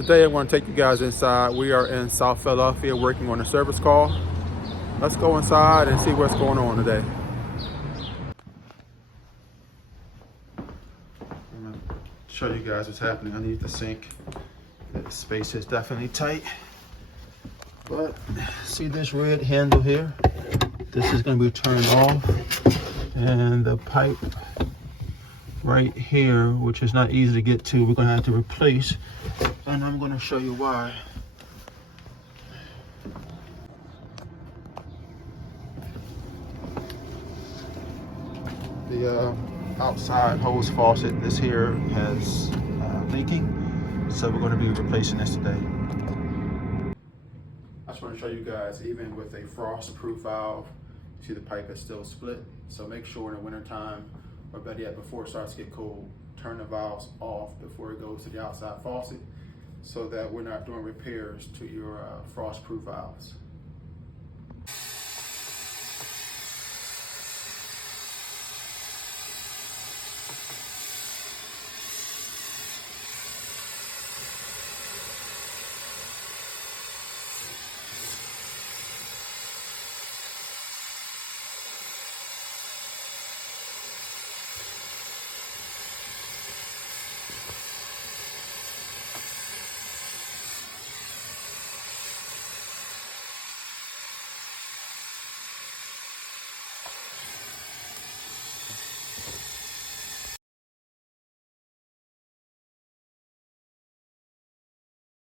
Today I'm going to take you guys inside. We are in South Philadelphia working on a service call. Let's go inside and see what's going on today. I'm going to show you guys what's happening underneath the sink. The space is definitely tight. But see this red handle here? This is going to be turned off. And the pipe right here, which is not easy to get to, we're going to have to replace. And I'm going to show you why. The outside hose faucet, this here has leaking, so we're going to be replacing this today. I just want to show you guys, even with a frost-proof valve, you see the pipe is still split. So make sure in the wintertime, or better yet, before it starts to get cold, turn the valves off before it goes to the outside faucet, so that we're not doing repairs to your frost-proof valves.